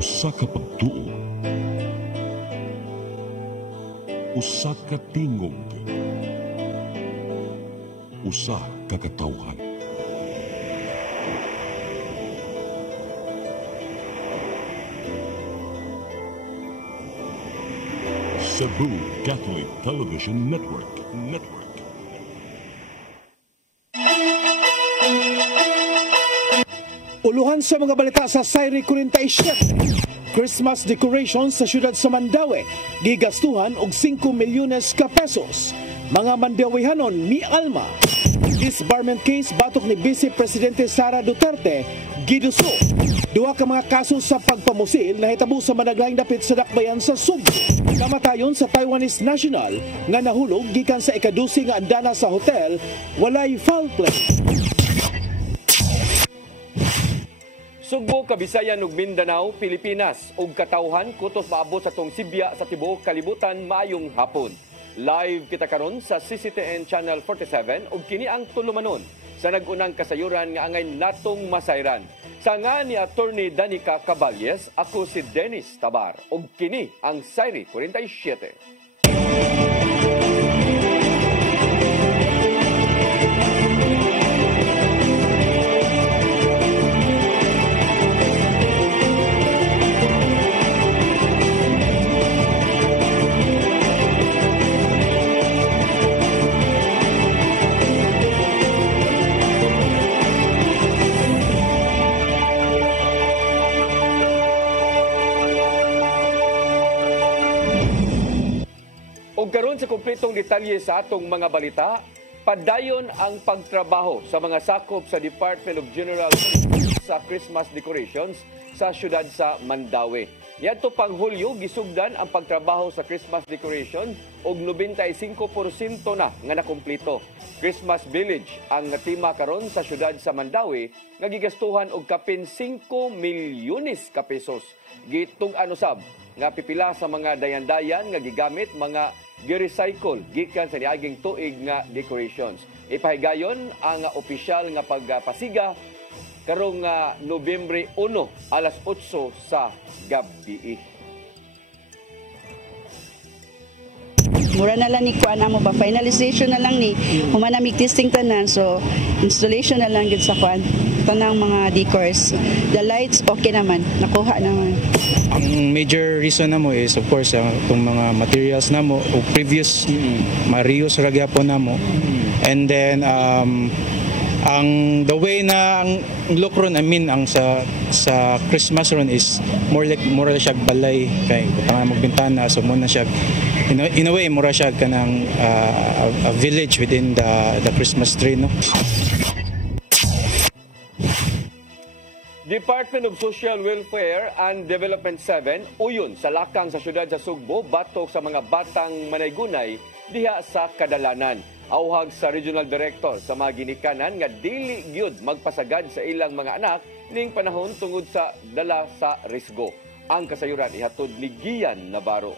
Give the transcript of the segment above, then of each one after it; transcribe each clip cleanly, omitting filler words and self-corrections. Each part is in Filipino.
Usa ka pagtuo, usa ka tingog, usa ka katawhan. Cebu Catholic Television Network. Uluhan sa mga balita sa Sayri 47. Christmas decorations sa syudad sa Mandaue gigastuhan og 5 milyones ka pesos. Mga Mandawehanon mi alma. Disbarment case batok ni Vice Presidente Sara Duterte giduso. Duha ka mga kaso sa pagpamusil na hitabo sa managlaing dapit sa dakbayan sa Subo. Kamatayon sa Taiwanese national nga nahulog gikan sa ikadusi nga andana sa hotel, walay foul play. Sugbo, Kabisayan ug Mindanao, Pilipinas ug katawhan kutos maabot sa tong Sibya sa tibuok kalibutan maayong hapon. Live kita karon sa CCTN Channel 47 ug kini ang tulumanon sa nag-unang kasayuran nga angay natong masayran. Sa nga ni Attorney Danica Caballes, ako si Dennis Tabar ug kini ang Sayri 47. O karon sa kumpletong detalye sa atong mga balita, padayon ang pagtrabaho sa mga sakop sa Department of General Services sa Christmas decorations sa syudad sa Mandaue. Yadto pang Hulyo, gisugdan ang pagtrabaho sa Christmas decoration og 95% na nga nakumpleto. Christmas Village ang tema karon sa syudad sa Mandaue nga gigastuhan og kapin 5 milyones ka pesos. Gitug-an usab nga pipila sa mga dayan-dayan nga gigamit mga gi-recycle gikan sa niaging tuig nga decorations. Ipahigayon ang opisyal nga pagpasiga karong Nobyembre 1 alas 8 sa gabi. Mura na lang ni kuan mo ba, finalization na lang ni humanamig testing tanan, so installation na lang gid sa kuan tanang mga decors. The lights okay naman, nakuha naman. Ang major reason na mo is of course itong mga materials na mo o previous ma-reuse ra gyapon na mo, and then ang the way na ang look ron, I mean ang sa Christmas ron is more siya balay kay tanga magbintana, so mo na siya in a way mura siya kanang a village within the Christmas tree, no. Department of Social Welfare and Development 7 uyon sa lakang sa syudad sa Sugbo batok sa mga batang manaygunay diha sa kadalanan. Auhag sa Regional Director sa mga ginikanan nga dili gyud magpasagad sa ilang mga anak ning panahon tungod sa dala sa risgo. Ang kasayuran ihatod ni Gian Navarro.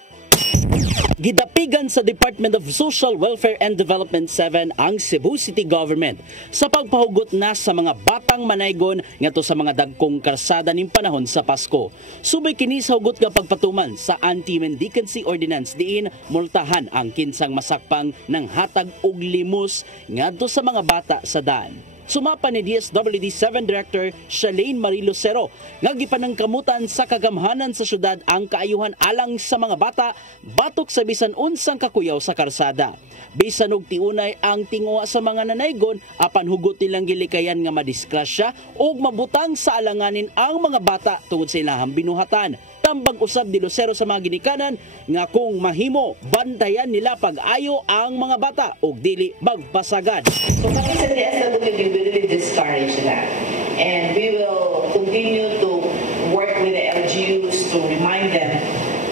Gidapigan sa Department of Social Welfare and Development 7 ang Cebu City Government sa pagpahugot na sa mga batang manaygon ngadto sa mga dagkong karsada ning panahon sa Pasko. Subay kini sa hugot nga pagpatuman sa Anti-Mendicancy Ordinance diin multahan ang kinsang masakpang ng hatag og limos ngadto sa mga bata sa daan. Sumapa ni DSWD 7 Director Shalane Marie Lucero nga gipanangkamutan sa kagamhanan sa syudad ang kaayuhan alang sa mga bata batok sa bisan unsang kakuyaw sa karsada. Bisan og tiunay ang tinguha sa mga nanaygon apan hugot nilang gilikayan nga madiskrasya ug mabutang sa alanganin ang mga bata tungod sa ilahang binuhatan. Tambag usab ni Lucero sa mga ginikanan nga kung mahimo bantayan nila pag-ayo ang mga bata ug dili magpasagad. So kami sa DSWD we really discourage that, and we will continue to work with the LGUs to remind them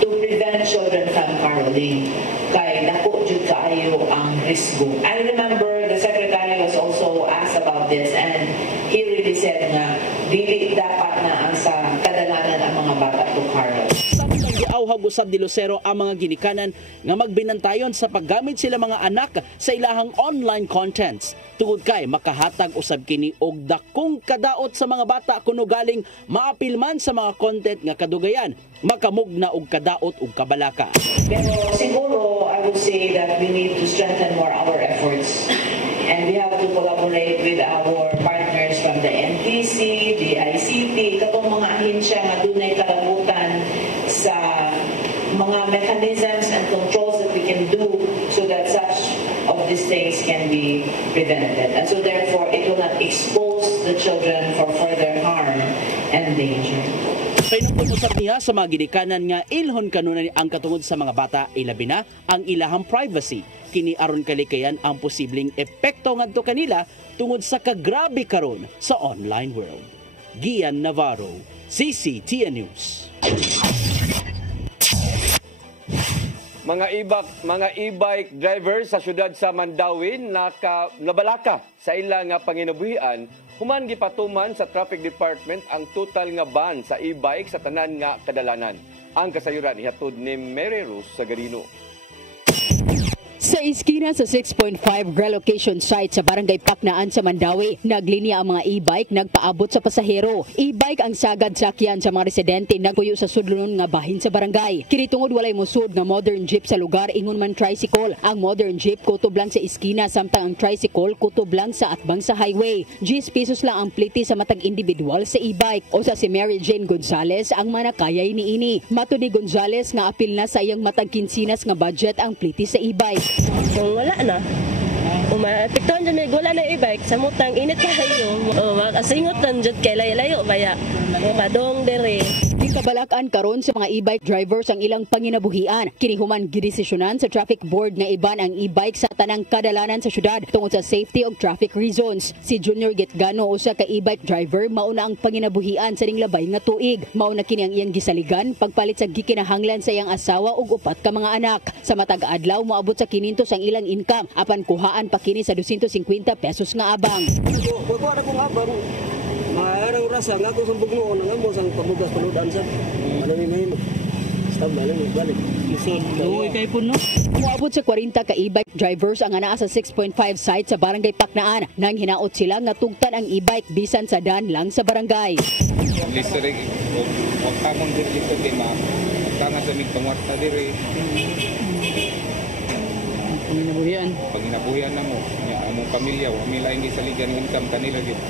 to prevent children from caroling. Kay dako jud kaayo ang risgo. I remember the secretary was also asked about this, and he really said nga dili dapat na ang sa kadalanan ang mga bata to carol. Giauhag usab di Lucero ang mga ginikanan nga magbinantayon sa paggamit sila mga anak sa ilahang online contents. Tungod kay makahatag usab kini og dakong kadaot sa mga bata kuno galing maapilman sa mga content nga kadugayan, makamugna og kadaot ug kabalaka. Pero siguro, I would say that we need to strengthen more our efforts. And we have to collaborate with our partners from the NTC, the ICT, katong mga ahensya nga dunay kalabutan sa mga mechanisms and controls that we can do so that such of these things can be prevented. And so therefore, it will not expose the children for further harm and danger. Pinagpupusap niya sa mga ginikanan nga ilhon kanunan ang katungod sa mga bata, ilabi na ang ilahang privacy. Kini aron kalikayan ang posibleng epekto ngadto kanila tungod sa kagrabe karon sa online world. Gian Navarro, CCTN News. Mga e-bike drivers sa syudad sa Mandawin nabalaka sa ilang panginabuhian human gipatuman sa Traffic Department ang total nga ban sa e-bike sa tanan nga kadalanan. Ang kasayuran ihatod ni Mary Rose Sagarino. Sa iskina sa 6.5 relocation site sa Barangay Paknaan sa Mandawi, naglinya ang mga e-bike nagpaabot sa pasahero. E-bike ang sagad sakyan sa mga residente nagpuyo sa sudlunon nga bahin sa barangay. Kini tungod walay musud nga modern jeep sa lugar ingon man tricycle. Ang modern jeep kutob lang sa iskina samtang ang tricycle kutob lang sa atbang sa highway. 10 pesos lang ang pliti sa matag individual sa e-bike. O sa si Mary Jane Gonzales ang manakayay niini. Matud ni Gonzales nga apil na sa iyang matag kinsinas nga budget ang pliti sa e-bike. Kung wala na, umapektuhan dyan, wala na e-bike, sa mutang, init na kayo, makasingot lang dyan, kay layo-layo, baya, makadong dere. Kabalakan karon sa mga e-bike drivers ang ilang panginabuhian. Kinihuman gidesisyonan sa traffic board nga iban ang e-bike sa tanang kadalanan sa syudad tungod sa safety og traffic reasons. Si Junior Gitgano usa ka e-bike driver mauna ang panginabuhian sa ning labay nga tuig. Mauna kini ang iyang gisaligan pagpalit sa gikinahanglan sa iyang asawa ug upat ka mga anak. Sa matag adlaw moabot sa 500 ang ilang income apan kuhaan pa kini sa 250 pesos nga abang. Kuha na kong abang. Maarang rasa nga ako sa bugnoon nga mo sang pabugas paludan sa ano ni mahimo. Stop balik balik. Lisod luoy kay puno. Moabot sa 40 ka e-bike drivers ang anaa sa 6.5 site sa Barangay Paknaan nang hinaot sila nga tugtan ang e-bike bisan sa daan lang sa barangay. Listerik o kamon diri dito di ma. Tanga sa mitungwat ta diri. Panginabuhian na mo. Among pamilya, wami laing gisaligan income kanila gid.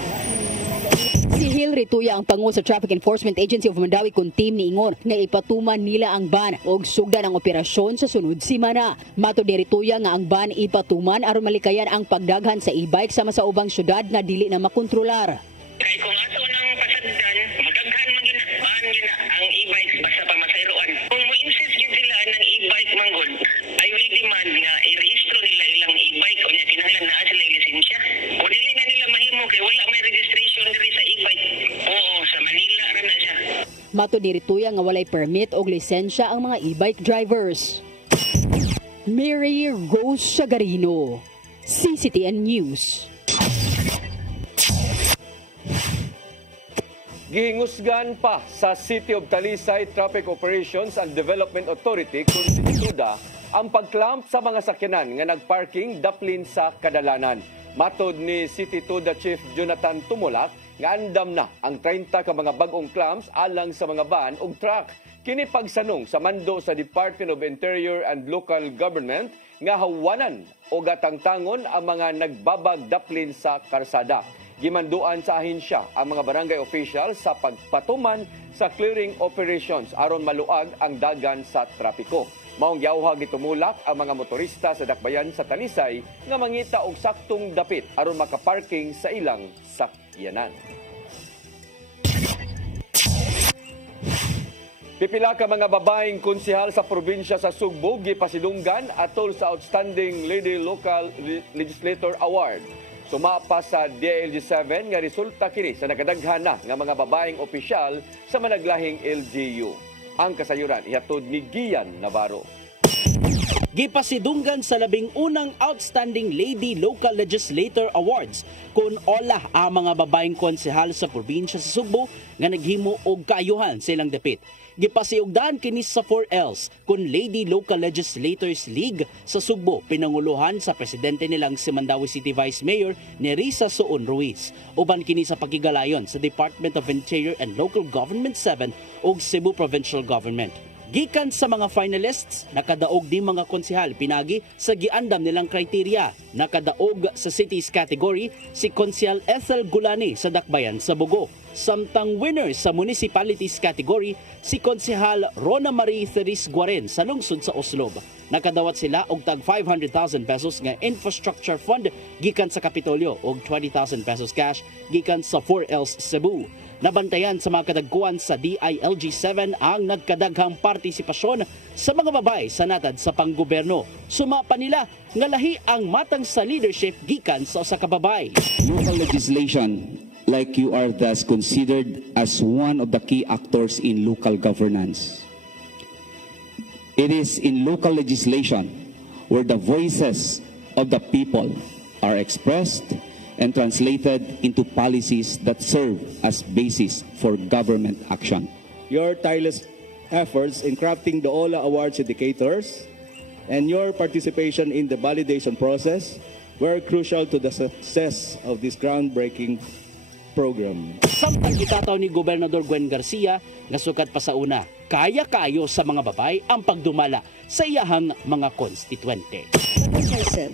Si Hil Rituya ang pangu sa Traffic Enforcement Agency of Mandawi kun team ni Ingon nga ipatuman nila ang ban ug sugdan ang operasyon sa sunod semana. Matud ni Rituya nga ang ban ipatuman aron malikayan ang pagdaghan sa e-bike sama sa ubang syudad nga dili na makontrolar. Kay kung ato nang pasagdan, magaghan man gina ban gina ang e-bike basta pamasayroan. Kung mo insist gid sila ng e-bike manggod, I will demand nga i-rehistro nila ilang e-bike o nya kinahanglan naa sila lisensya. O dili na nila mahimo kay wala may registration diri sa e-bike. Oo, sa Manila ra na siya. Matud ni Rituya nga walay permit o lisensya ang mga e-bike drivers. Mary Rose Sagarino, CCTN News. Gihingusgan pa sa City of Talisay Traffic Operations and Development Authority kung sinisuda ang pagclamp sa mga sakyanan nga nagparking daplin sa kadalanan. Matod ni City Tuda Chief Jonathan Tumulak nga andam na ang 30 ka mga bagong clamps alang sa mga van ug truck. Kini pagsanong sa mando sa Department of Interior and Local Government nga hawanan o gatangtangon ang mga nagbabag daplin sa karsada. Gimanduan sa ahensya ang mga barangay officials sa pagpatuman sa clearing operations aron maluag ang dagan sa trapiko. Maong giawhag gitumulak ang mga motorista sa dakbayan sa Talisay nga mangita og saktong dapit aron makaparking sa ilang sakyanan. Pipila ka mga babaeng konsehal sa probinsya sa Sugbo gipasidunggan atol sa Outstanding Lady Local Legislator Award. Sumapa sa DILG7 nga resulta kini sa nakadaghana nga mga babaeng opisyal sa managlahing LGU. Ang kasayuran ihatod ni Gian Navarro. Gipasidunggan sa 11 Outstanding Lady Local Legislator Awards kun ola ang mga babaeng konsehal sa probinsya sa Sugbo nga naghimo og kaayuhan sa ilang dapit. Gipasiugdan kini sa 4Ls kun Lady Local Legislators League sa Sugbo pinanguluhan sa presidente nilang si Mandawi City Vice Mayor ni Risa Soon Ruiz. Uban kini sa pakigalayon sa Department of Interior and Local Government 7 ug Cebu Provincial Government. Gikan sa mga finalists, nakadaog di mga konsehal pinagi sa giandam nilang kriteria. Nakadaog sa cities category si Konsehal Ethel Gulani sa Dakbayan sa Bugo. Samtang winner sa municipalities category si Konsehal Rona Marie Theris Guaren sa lungsod sa Oslob. Nakadawat sila og tag 500,000 pesos nga infrastructure fund gikan sa Kapitolyo og 20,000 pesos cash gikan sa 4Ls Cebu. Nabantayan sa mga kadagkuan sa DILG-7 ang nagkadaghang partisipasyon sa mga babay sa natad sa panggoberno. Sumapa nila nga lahi ang matang sa leadership gikan sa usa ka babay. Local legislation, like you are thus considered as one of the key actors in local governance. It is in local legislation where the voices of the people are expressed and translated into policies that serve as basis for government action. Your tireless efforts in crafting the OLA Awards indicators and your participation in the validation process were crucial to the success of this groundbreaking program. Samtang itataw ni Gobernador Gwen Garcia nga sukat pa sa una, kaya-kayo sa mga babay ang pagdumala sa iyahang mga konstituente. As I said,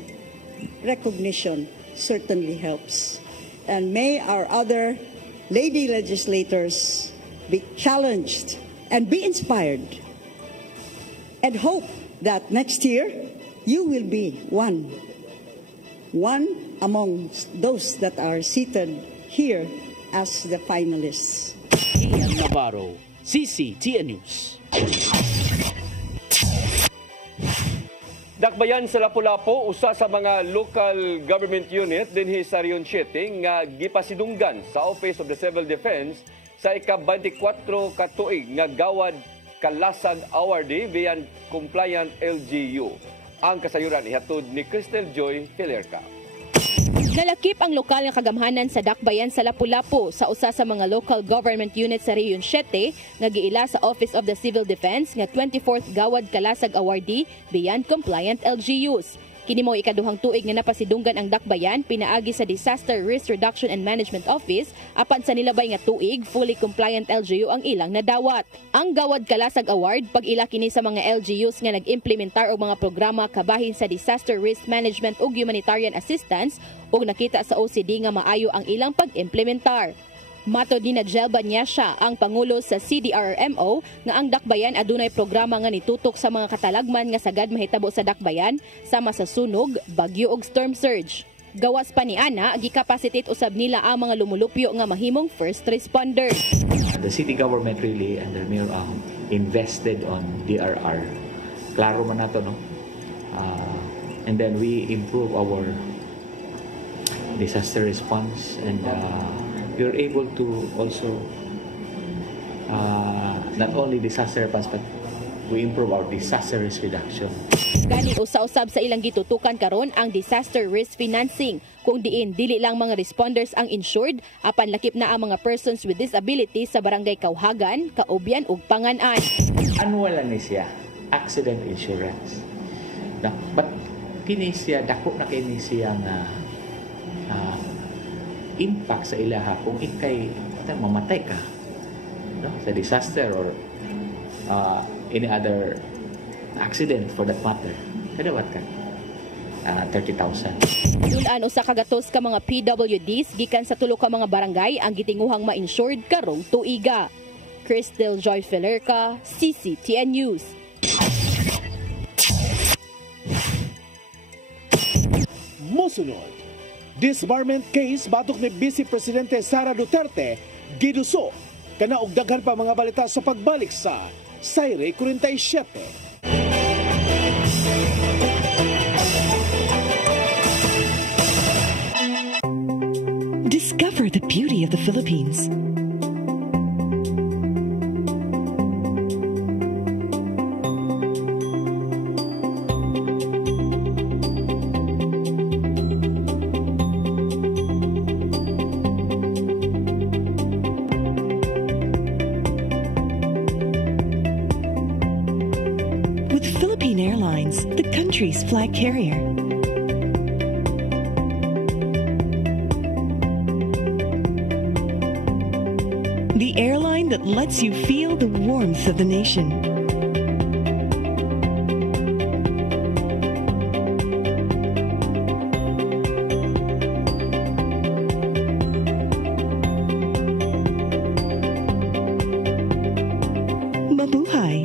recognition certainly helps. And may our other lady legislators be challenged and be inspired and hope that next year you will be one among those that are seated here as the finalists. Ian Navarro, CCTN News. Dakbayan sa Lapu-Lapu, usa sa mga local government unit dinhi sa Rion 7 nga gipasidunggan sa Office of the Civil Defense sa ika-24 ka tuig nga gawad kalasag awardee biyan compliant LGU. Ang kasayuran ihatod ni Cristel Joy Filerca. Nalakip ang lokal nga kagamhanan sa Dakbayan sa Lapu-Lapu sa usa sa mga local government unit sa Rion 7 nga giila sa Office of the Civil Defense nga 24th Gawad Kalasag Awardee beyond compliant LGUs. Kini mo ikaduhang tuig nga napasidunggan ang Dakbayan pinaagi sa Disaster Risk Reduction and Management Office apan sa nilabay nga tuig fully compliant LGU ang ilang nadawat. Ang Gawad Kalasag Award pag-ila kini sa mga LGUs nga nag-implementar og mga programa kabahin sa disaster risk management ug humanitarian assistance ug nakita sa OCD nga maayo ang ilang pag-implementar. Matod ni Najel Banyasha, ang Pangulo sa CDRMO, nga ang Dakbayan adunay programa nga nitutok sa mga katalagman nga sagad mahitabo sa Dakbayan sama sa sunog, bagyo ug storm surge. Gawas pa ni ana, gikapacitate usab nila ang mga lumulupyo nga mahimong first responders. The city government really and the mayor invested on DRR. Klaro man nato, no? And then we improve our disaster response and you're able to also not only disaster response but we improve our disaster risk reduction. Gani usa-usab sa ilang gitutukan karon ang disaster risk financing kung diin dili lang mga responders ang insured apan lakip na ang mga persons with disabilities sa barangay Kauhagan, Kaubyan ug Pangan-an. Annual ni siya accident insurance. But kini siya dako na kini siya nga impact sa ilaha kung ikay mamatay ka, no? Sa disaster or any other accident for that matter. Kadawat ka 30,000. Dulan usa ka gatos ka mga PWDs gikan sa tulo ka mga barangay ang gitinguhang ma-insured karong tuiga. Cristel Joy Filerca, CCTN News. Mosunod, disbarment case batok ni Vice Presidente Sara Duterte giduso kana og daghan pa mga balita sa pagbalik sa Sayre 47. Discover the beauty of the Philippines. country's flag carrier. The airline that lets you feel the warmth of the nation. Mabuhay!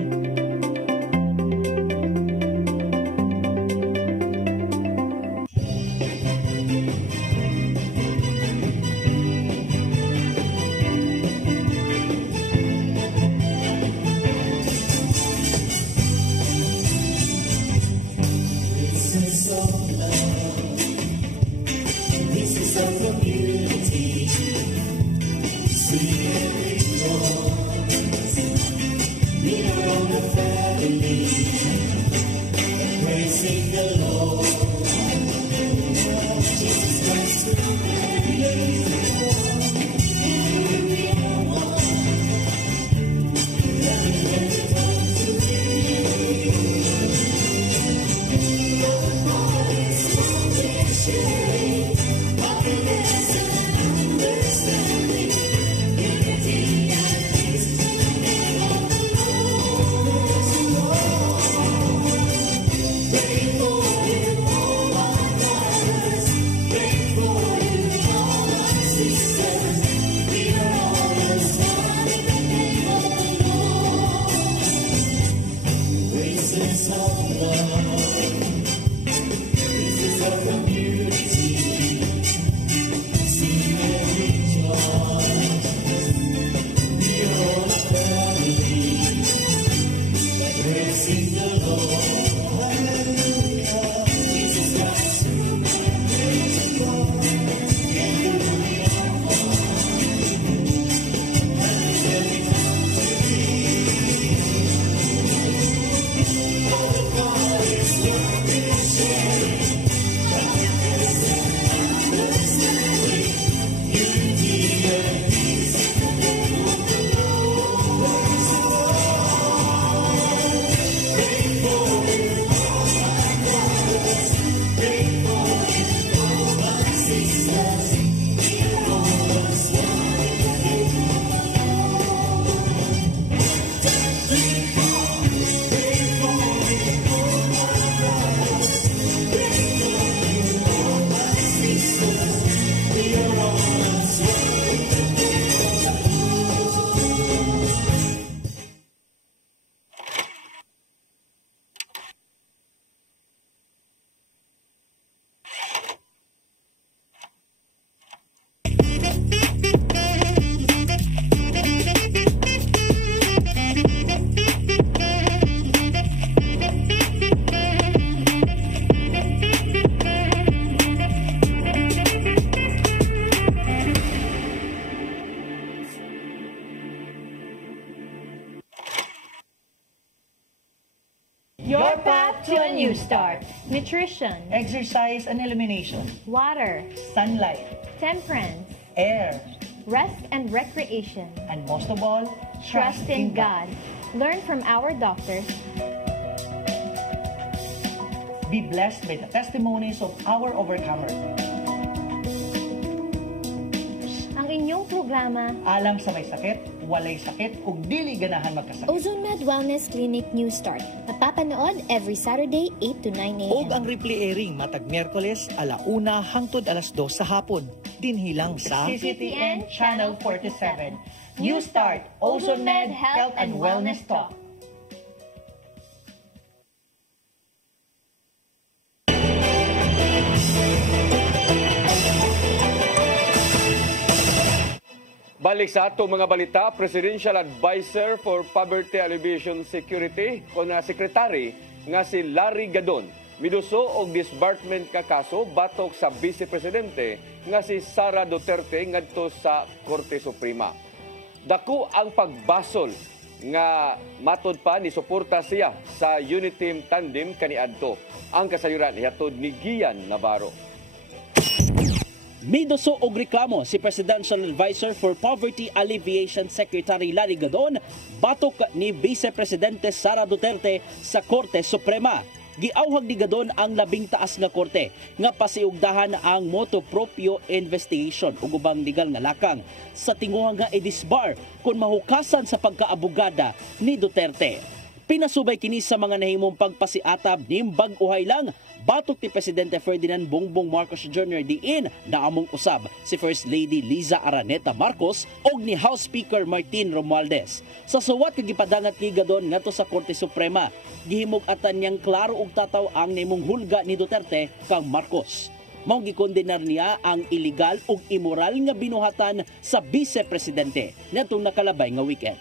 Your path to a new start. Nutrition. Exercise and elimination. Water. Sunlight. Temperance. Air. Rest and recreation. And most of all, trust in God. Learn from our doctors. Be blessed by the testimonies of our overcomers. Ang inyong programa, alam sa may sakit, walay sakit, ug dili ganahan magkasakit. Ozone Med Wellness Clinic New Start. Mapapanood every Saturday 8 to 9 a.m. Og ang replay airing matag Miyerkules 1:00 hangtod 2:00 sa hapon. Dinhilang sa CCTN Channel 47. New Start, Ozone Med Health and Wellness Talk. Balik sa atong mga balita, Presidential Advisor for Poverty Alleviation Security o na sekretary nga si Larry Gadon miduso og disbarment ka kaso batok sa Vice Presidente nga si Sara Duterte ngadto sa Korte Suprema. Dako ang pagbasol nga matod pa ni suporta siya sa Uniteam Tandem kaniadto. Ang kasayuran ihatod ni Gian Navarro. Miduso og reklamo si Presidential Advisor for Poverty Alleviation Secretary Larry Gadon batok ni Vice Presidente Sara Duterte sa Korte Suprema. giawhag ni Gadon ang labing taas nga korte nga pasiugdahan ang motu proprio investigation ug ubang legal nga lakang sa tinguhang nga i-disbar kung mahukasan sa pagkaabogada ni Duterte. Pinasubay kini sa mga nahimong pagpasiatab ni bag-uhay lang batok ni Presidente Ferdinand Bongbong Marcos Jr. diin na among usab si First Lady Liza Araneta Marcos og ni House Speaker Martin Romualdez. Sa suwat kag gipadangat ni Gadon ngadto sa Korte Suprema, gihimug-atan niyang klaro og tataw ang nahimong hulga ni Duterte kang Marcos. Mao gikondenar niya ang illegal ug immoral nga binuhatan sa Vice Presidente nitong nakalabay nga weekend.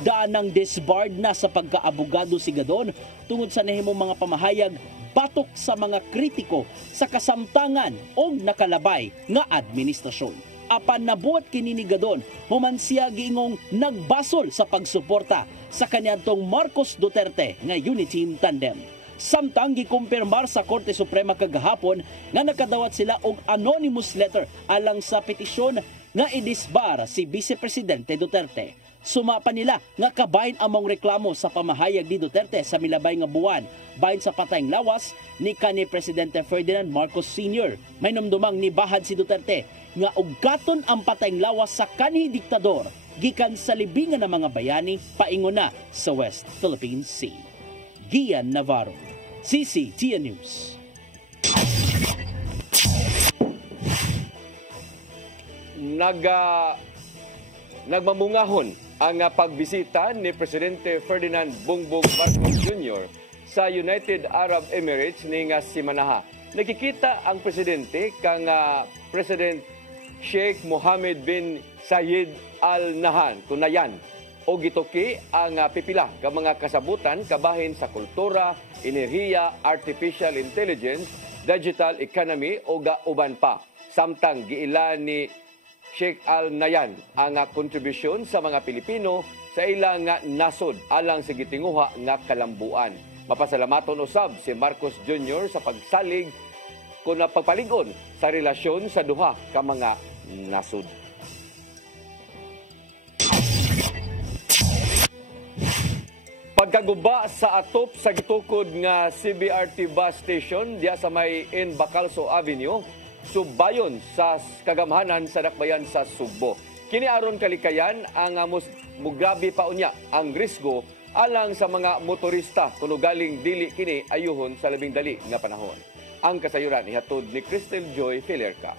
Daan ng disbarred na sa pagkaabogado si Gadon tungod sa nahimong mga pamahayag batok sa mga kritiko sa kasamtangan o nakalabay nga administrasyon. Apan nabuhat kini ni Gadon, human siya giingong nagbasol sa pagsuporta sa kaniadtong Marcos Duterte nga Uniteam Tandem. Samtang gikumpirmar sa Korte Suprema kagahapon nga nakadawat sila og anonymous letter alang sa petisyon nga idisbar si Vice Presidente Duterte. Suma pa nila nga kabahin among reklamo sa pamahayag ni Duterte sa milabay nga buwan bahin sa patayng lawas ni kanhi Presidente Ferdinand Marcos Sr. May namdumang nibahad si Duterte nga ugaton ang patayng lawas sa kanhi diktador gikan sa libingan ng mga bayani paingon na sa West Philippine Sea. Gian Navarro, CCTN News. Nagmamungahon ang pagbisita ni Presidente Ferdinand Bongbong Marcos Jr. sa United Arab Emirates ni nga simanaha. Nakikita ang presidente kang President Sheikh Mohammed bin Zayed Al Nahyan o gitoki ang pipila ka mga kasabutan kabahin sa kultura, enerhiya, artificial intelligence, digital economy o uban pa. Samtang giila ni Sheikh Al Nahyan ang kontribusyon sa mga Pilipino sa ilang nasod alang sa gitinguha nga kalambuan. Mapasalamaton usab si Marcos Jr. sa pagsalig kung pagpaligon sa relasyon sa duha ka mga nasod. Pagkaguba sa atop sa gitukod nga CBRT bus station diya sa may in Bacalso Avenue, subayon sa kagamhanan sa dakbayan sa Subo. Kini aron kalikayan ang mugrabe pa unya ang risgo alang sa mga motorista kuno galing dili kini ayuhon sa labing dali nga panahon. Ang kasayuran ihatod ni Cristel Joy Filerca.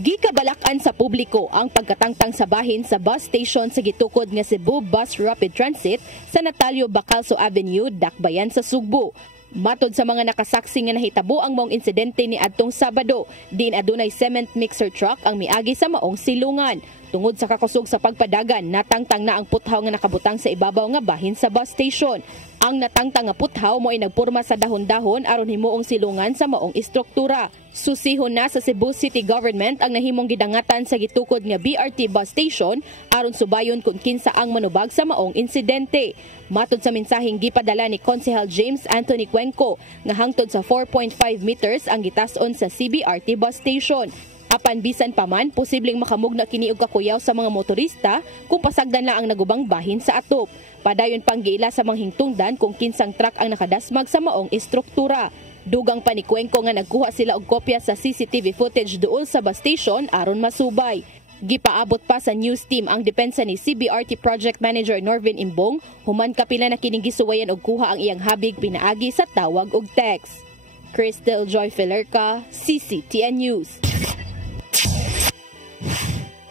Gikabalakan sa publiko ang pagkatangtang sa bahin sa bus station sa gitukod nga Cebu Bus Rapid Transit sa Natalio Bacalso Avenue, dakbayan sa Sugbo. Matod sa mga nakasaksi nga nahitabo ang maong insidente ni adtong Sabado, diin adunay cement mixer truck ang miagi sa maong silungan. Tungod sa kakusog sa pagpadagan, natangtang na ang puthaw nga nakabutang sa ibabaw nga bahin sa bus station. Ang natangtang nga puthaw mo ay nagpurma sa dahon-dahon aron himuong silungan sa maong istruktura. Susihon na sa Cebu City Government ang nahimong gidangatan sa gitukod nga BRT bus station aron subayon kung kinsa ang manubag sa maong insidente. Matod sa mensaheng gipadala ni Konsehal James Anthony Cuenco nga hangtod sa 4.5 meters ang gitason sa CBRT bus station. Apan bisan pa man, posibleng makamugna kini og kakuyaw sa mga motorista kung pasagdan lang ang nagubang bahin sa atop. Padayon pang giila sa mga hingtungdan kung kinsang truck ang nakadasmag sa maong istruktura. Dugang pa ni Cuenco nga nagkuha sila og kopya sa CCTV footage duol sa bus station aron masubay. Gipaabot pa sa news team ang depensa ni CBRT Project Manager Norvin Imbong, human kapila na kining gisuwayan og kuha ang iyang habig pinaagi sa tawag og text. Cristel Joy Filerca, CCTN News.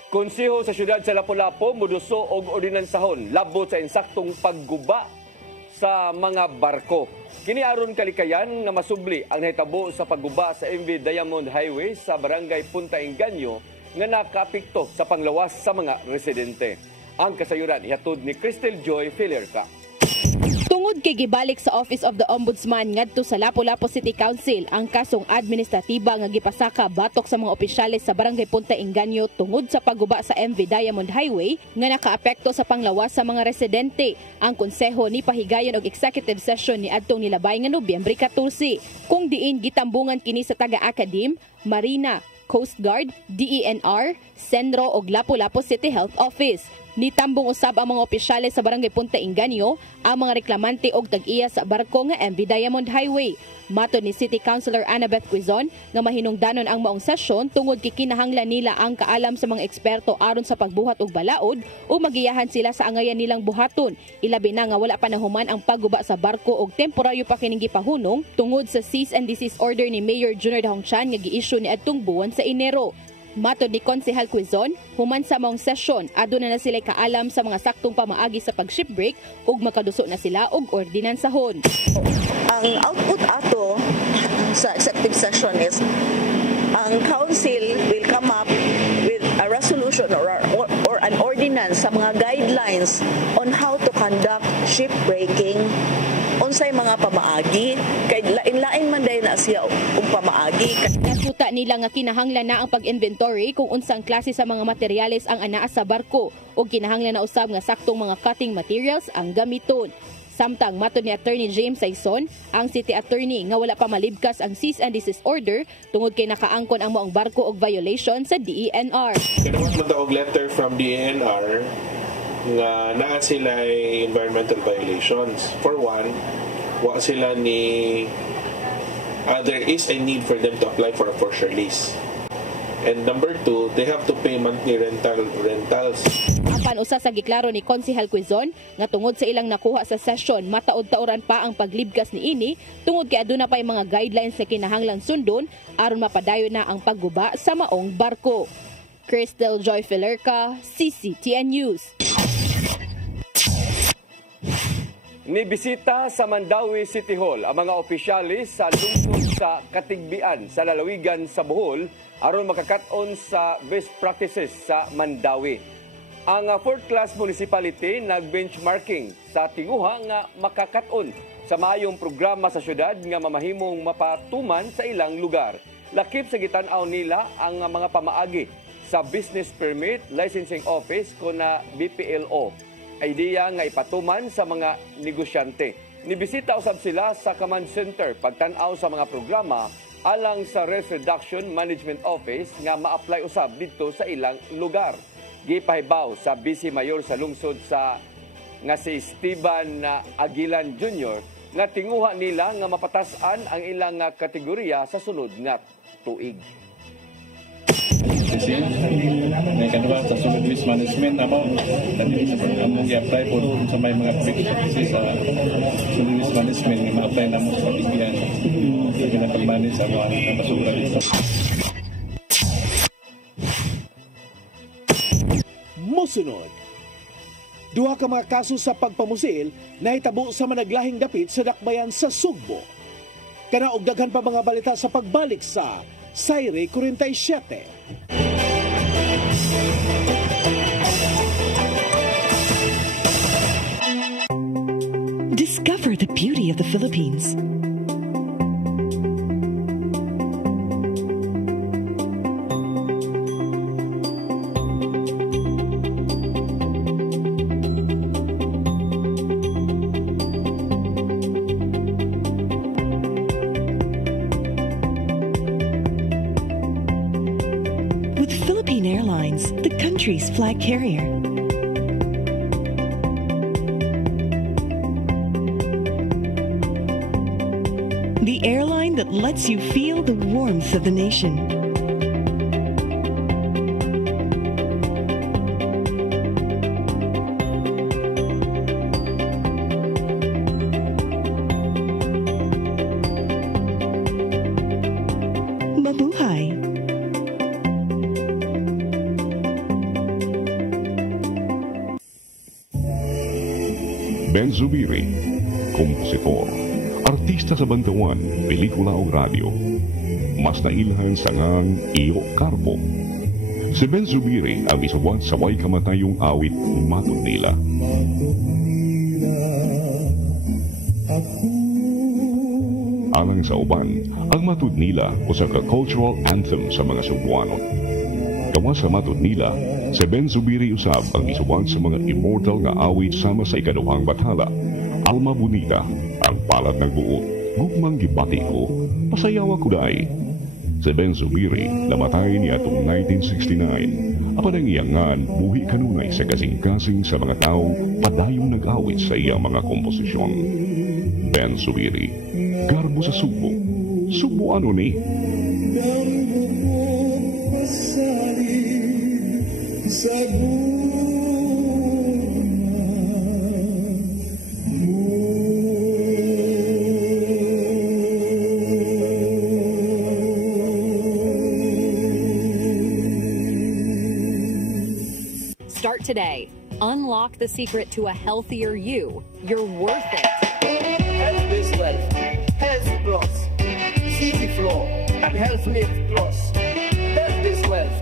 Konseho sa siyudad sa Lapu-Lapu moduso og ordinansahon labot sa insaktong pagguba sa mga barko. Kini aron kalikayan nga masubli ang nahitabo sa pagguba sa MV Diamond Highway sa barangay Punta Engaño nga nakaapekto sa panglawas sa mga residente. Ang kasayuran ihatod ni Cristel Joy Filerca. Tungod kay gibalik sa Office of the Ombudsman ngadto sa Lapu-Lapu City Council ang kasong administratiba nga gipasaka batok sa mga opisyales sa Barangay Punta Engaño tungod sa pagguba sa MV Diamond Highway nga nakaapekto sa panglawas sa mga residente. Ang konseho ni pahigayon og executive session ni adtong nilabay nga Nobyembre 14 kung diin gitambungan kini sa taga-Akadim, Marina, Coast Guard, DENR, Senro ug Lapu-Lapu City Health Office. Nitambong usab ang mga opisyales sa Barangay Punta Inganyo ang mga reklamante og tag-iya sa barko nga MV Diamond Highway. Matod ni City Councilor Annabeth Quizon nga mahinungdanon ang maong sesyon tungod kikinahanglan nila ang kaalam sa mga eksperto aron sa pagbuhat og balaod o magiyahan sila sa angayan nilang buhaton. Ilabi na nga wala pa nahuman ang pagguba sa barko og temporaryo pa kining gipahunong tungod sa cease and desist order ni Mayor Junior Dahongchan nga gi-issue ni adtong buwan sa Enero. Matod ni Konsehal Quizon, human sa maong sesyon, aduna na sila kaalam sa mga saktong pamaagi sa pag-shipbreak ug makaduso na sila og ordinansahon. Ang output ato sa executive session is ang council will come up with a resolution or an ordinance sa mga guidelines on how to conduct shipbreaking unsay mga pamaagi kay lain-lain man dahil na siya og pamaagi. Nasuta nila nga kinahanglan na ang pag-inventory kung unsang klase sa mga materyales ang anaa sa barko o kinahanglan na usab nga saktong mga cutting materials ang gamiton. Samtang matod ni Attorney James Saison, ang City Attorney nga wala pa malibkas ang cease and desist order tungod kay nakaangkon ang maong barko og violation sa DENR. Kinawat mo daw og letter from DENR nga naa sila environmental violations. For one, wa sila ni there is a need for them to apply for a for-sure lease. And number two, they have to pay monthly rentals. Apan usa sa giklaro ni Konsehal Quizon nga tungod sa ilang nakuha sa session, mataod-taoran pa ang paglibgas ni ini tungod kay aduna pay mga guidelines sa kinahanglang sundon aron mapadayon na ang pagguba sa maong barko. Crystal Joy Filerca, CCTN News. Nibisita sa Mandawi City Hall ang mga opisyalis sa lungsod sa Katigbian sa lalawigan sa Bohol aron makakat-on sa best practices sa Mandawi. Ang 4th class municipality nag-benchmarking sa tinguha nga makakat-on sa maayong programa sa syudad nga mamahimong mapatuman sa ilang lugar. Lakip sa gitan-aw nila ang mga pamaagi sa Business Permit Licensing Office ko na BPLO. Idea nga ipatuman sa mga negosyante. Nibisita usab sila sa Command Center pagtan-aw sa mga programa alang sa Risk Reduction Management Office nga ma-apply usab dito sa ilang lugar. Gipahibaw sa Vice Mayor sa lungsod nga si Esteban Aguilan Jr. nga tinguha nila nga mapatasan ang ilang kategorya sa sunod nga tuig. Kasi may kanwa sa sunod risk management among i-apply po sa may mga practices sa sunod risk management nga ma-apply na mo sa Katigbian sa pinapag-manage sa mga basura dito. Mosunod, duha ka mga kaso sa pagpamusil na hitabo sa managlahing dapit sa dakbayan sa Sugbo. Kanaog daghan pa mga balita sa pagbalik sa Sayre 47. Discover the beauty of the Philippines. With Philippine Airlines, the country's flag carrier. The airline that lets you feel the warmth of the nation. Mabuhay. Ben Zubiri, kompositor, artista sa bantawan, pelikula o radyo. Mas nailhan sa ngang Iyo Carpo. Si Ben Zubiri ang isawat sa way kamatayong awit matod nila. Alang sa uban, ang matod nila o sa cultural anthem sa mga Cebuanon. Gawa sa matod nila, si Ben Zubiri usab ang isawat sa mga immortal nga awit sama sa ikaduhang bathala. Alma Bonita, ang palad ng buot, gugmang gibati ko, pasayawa ko dahi. Si Ben Zubiri namatay niya atong 1969, Apan ang iyangan, buhi kanunay sa kasing-kasing sa mga tao, padayong nag-awit sa iyang mga komposisyon. Ben Subiri, Garbo sa Subo. Subo ano ni? Start today. Unlock the secret to a healthier you. You're worth it. Health is wealth. Health Plus. CC Flow and Health Lift Plus. Health is wealth.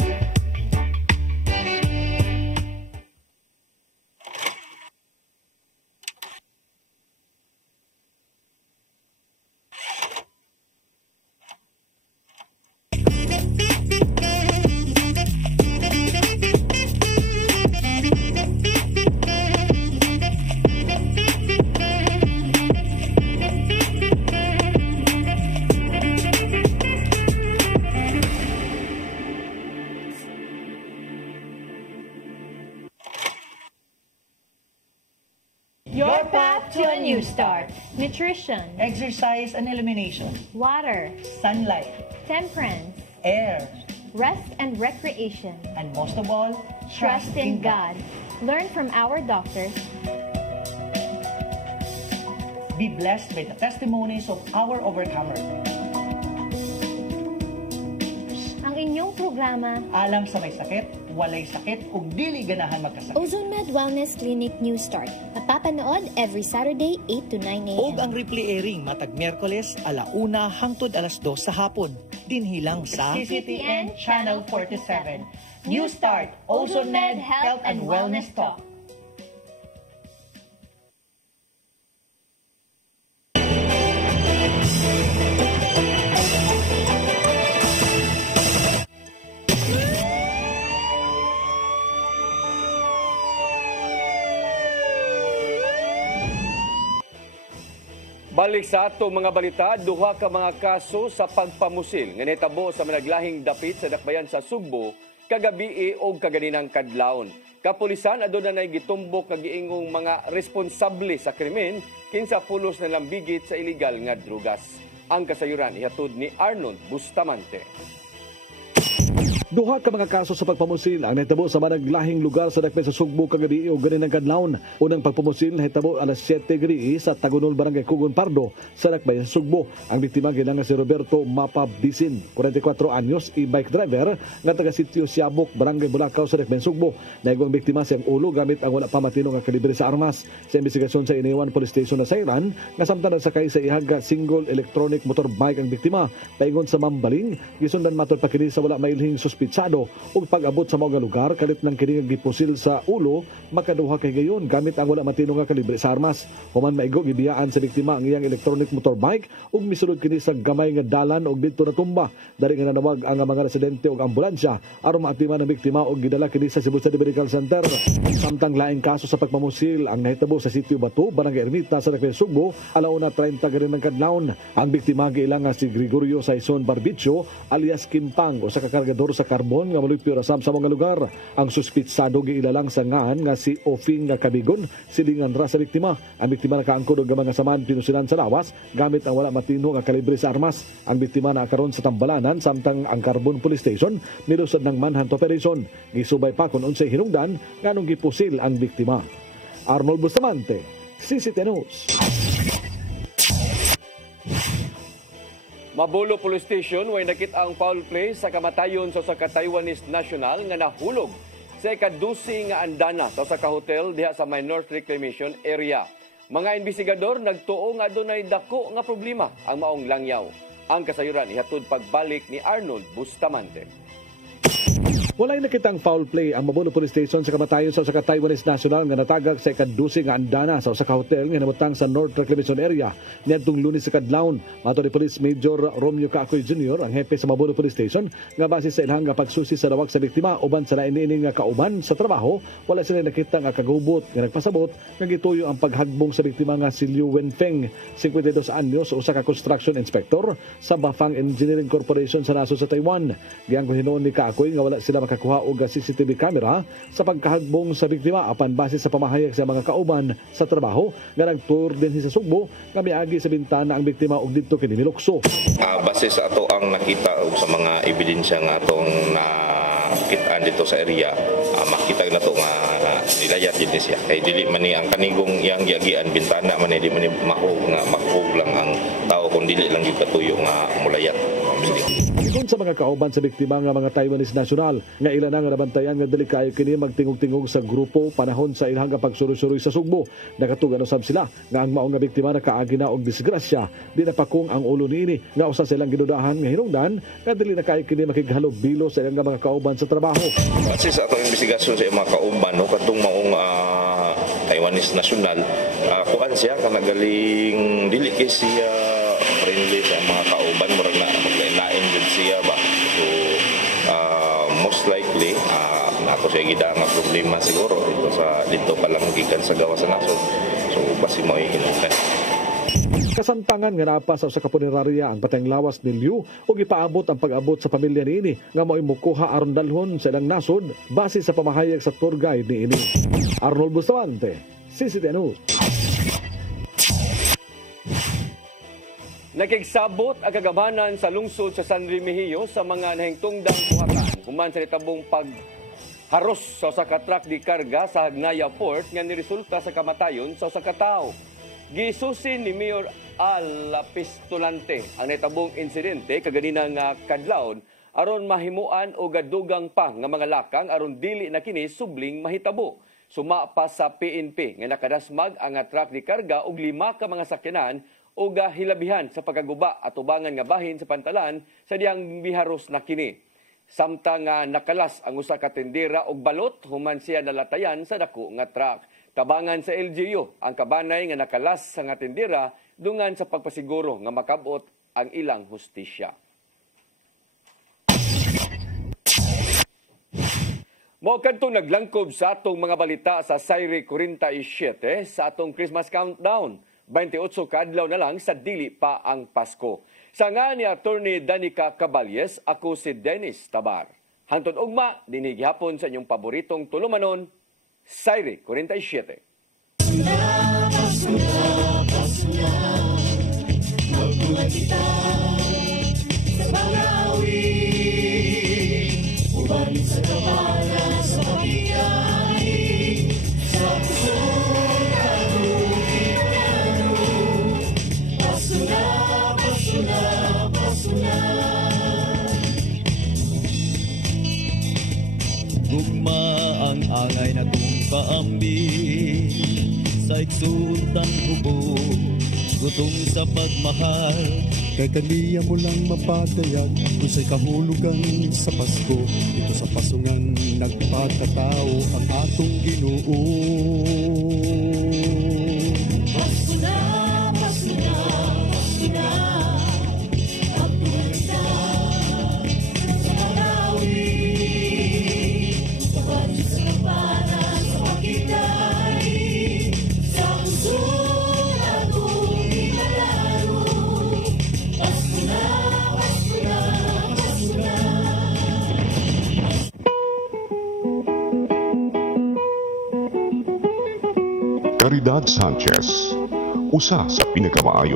Your path to a new start. Nutrition, exercise and elimination, Water, sunlight, temperance, air, rest and recreation. and most of all, Trust in God. Learn from our doctors. Be blessed by the testimonies of our overcomers. Ang inyong programa, Alang sa may sakit, walay sakit ug dili ganahan magkasakit. Ozone Med Wellness Clinic New Start. Napapanood every Saturday 8 to 9 a.m. Og ang replay airing matag Miyerkules 1:00 hangtod 2:00 sa hapon. Dinhilang sa CCTN Channel 47. New Start, Ozone Med Health and Wellness Talk. Balik sa ato mga balita, duha ka mga kaso sa pagpamusil nga nahitabo sa managlahing dapit sa dakbayan sa Sugbo kagabi o kaganinang kadlawon. Kapulisan aduna nay gitumbok nga giingong mga responsable sa krimen kinsa pulos na lambigit sa illegal nga drugas. Ang kasayuran ihatod ni Arnold Bustamante. Duha ka mga kaso sa pagpamusil ang nahitabo sa managlahing lugar sa dakbayan sa Sugbo kagabi o ganinang kadlawon. Unang pagpamusil nahitabo alas 7 gabi sa Tagunol Barangay Kugon Pardo sa dakbayan sa Sugbo. Ang biktima ginanga si Roberto Mapabdisin, 44 anyos, e-bike driver nga taga sitio Siabok, Barangay Bulacau sa dakbayan sa Sugbo. Naigong biktima siyang ulo gamit ang wala pa matino nga kalibre sa armas. Sa investigasyon sa Iniwan Police Station na Sayran, nga samtang nagsakay sa ihaga single electronic motorbike ang biktima. Paingon sa Mambaling, gisundan matod pa kini sa wala mailhing suspitsado ug pag-abot sa mga lugar kalit ng kini nga gipusil sa ulo makaduha kay gayon gamit ang wala matino nga kalibre sa armas. Human maigo gibiyaan sa biktima ang iyang electronic motorbike ug misulod kini sa gamay nga dalan ug didto natumba. Dari nga nanawag ang mga residente ug ambulansya aron maatiman ang biktima ug gidala kini sa Cebu City Medical Center. Samtang laing kaso sa pagmamusil ang nahitabo sa sitio Bato, Barangay Ermita sa dakbayan Sugbo, 1:30 ganinang kadlawon. Ang biktima giilang nga si Gregorio Saison Barbicho alias Kimpang o sa kakargador sa karbon nga malupyo rasam sa mga lugar. Ang suspitsado giilalang sa ngaan nga si Ofing nga Kabigon, silingan ra sa biktima. Ang biktima nakaangkod og mga samaan pinusinan sa lawas gamit ang wala matino nga kalibre sa armas. Ang biktima naakaron sa tambalanan samtang ang Carbon Police Station nilusad ng manhunt operation. Gisubay pa kung unsay hinungdan nganong gipusil ang biktima. Arnold Bustamante, CCTN News. Mabulo Police Station way nakita ang foul play sa kamatayon sa Taiwanese national nga nahulog sa ikadusi nga andana sa hotel diha sa may North Reclamation Area. Mga investigador nagtuo nga adunay dako nga problema ang maong langyaw. Ang kasayuran ihatod pagbalik ni Arnold Bustamante. Walay nakitang foul play ang Mabulo Police Station sa kamatayon sa Taiwanese national nga natagak sa ikadusi nga andana sa hotel nga namutang sa North Reclamation Area niadtong Lunes sa kadlawon. Mato ni Police Major Romeo Kakoy Jr., ang hepe sa Mabulo Police Station, nga base sa ilang nga pagsusi sa lawag sa biktima uban sa lain-ining nga kauban sa trabaho, wala sila nakita nga kagubot nga nagpasabot nga gituyo ang paghagbong sa biktima nga si Liu Wenfeng, 52 anyos, usa ka construction inspector sa Bafang Engineering Corporation sa nasod sa Taiwan. Giyang hinuon ni Kakoy nga wala sila makakuha og CCTV camera sa pagkahagbong sa biktima apan base sa pamahayag sa mga kauban sa trabaho nga nagtur din sa Sugbo nga miagi sa bintana ang biktima og didto kini nilukso. Base sa ato ang nakita og sa mga ebidensya nga atong nakitaan dito sa area, makita na to nga nilayat din siya. Kay dili man ni ang kanigong iyang giagian bintana man di man makuhog lang ang tao kung dili lang gipatuyo nga mulayat. Gigon sa mga kauban sa biktima nga mga Taiwanese national nga ilan nga nabantayan nga dili kaayo kini magtingog-tingog sa grupo panahon sa ilang pagsuroy-suroy sa Sugbo. Nakatugan usab sila nga ang maong nga biktima nakaagi na og disgrasya di na pakung ang ulo niini nga usa silang gidudahan nga hinungdan nga dili na kaayo kini makighalog-bilo sa ilang mga kauban sa trabaho. Kasi sa atong investigasyon sa mga kauban no katong maong Taiwanese national kuan siya kanagaling dili kay siya friendly sa mga kauban murag na maglain-lain jud siya ba. So most likely nato siya gida nga problema siguro dito pa lang gikan sa gawa sa nasod. So basi mo ihinungdan. Kasamtangan nga napa sa usa ka punerarya ang patayng lawas ni Liu ug ipaabot ang pag-abot sa pamilya niini nga mo'y mukuha aron dalhon sa ilang nasod base sa pamahayag sa tour guide niini. Arnold Bustamante, CCTV News. Nakigsabot ang kagamanan sa lungsod sa San Remigio sa mga nahingtungdang buhatan human sa nitabong pagharos sa usa ka truck di karga sa Hagnaya Port nga niresulta sa kamatayon sa usa ka tawo. Gisusin ni Mayor Al Pistolante ang nitabong insidente kaganina nga kadlawon aron mahimuan o gadugang pa nga mga lakang aron dili na kini subling mahitabo. Suma pa sa PNP nga nakadasmag ang truck di karga og 5 ka mga sakyanan o hilabihan sa pagkaguba at ubangan nga bahin sa pantalan sa diyang biharos na kini. Samtang nakalas ang usa ka tindera og balot human siya nalatayan sa dako nga truck. Tabangan sa LGU ang kabanay nga nakalas sa nga tindera dungan sa pagpasiguro nga makabot ang ilang hustisya. Mao kadtong naglangkob sa atong mga balita sa Sayre 47 sa atong Christmas countdown. 28 kadlaw na lang sa dili pa ang Pasko. Sa nga ni Attorney Danica Caballes, ako si Dennis Tabar. Hangtod ugma, dinhi gihapon sa inyong paboritong tulumanon, Sayre 47. Magbuhay kita sa Bangawi, ubanin sa kapala sa pagkikay, sa puso na luminano, pasuna, pasuna, pasuna. Gugma ang angay na kong kaambi sa iksutan hubo, gutom sa pagmahal. Kay kaniya mo lang mapatayag kung sa'y kahulugan sa Pasko. Ito sa pasungan nagpakatao ang atong Ginoo. Pasuna, pasuna, pasuna, pagpunta sa Malawi, pagpunta sa kapana sa pagkitay, sa puso na kong inalaro. Pasuna, pasuna, pasuna. Caridad Sanchez, usa sa pinakamaayo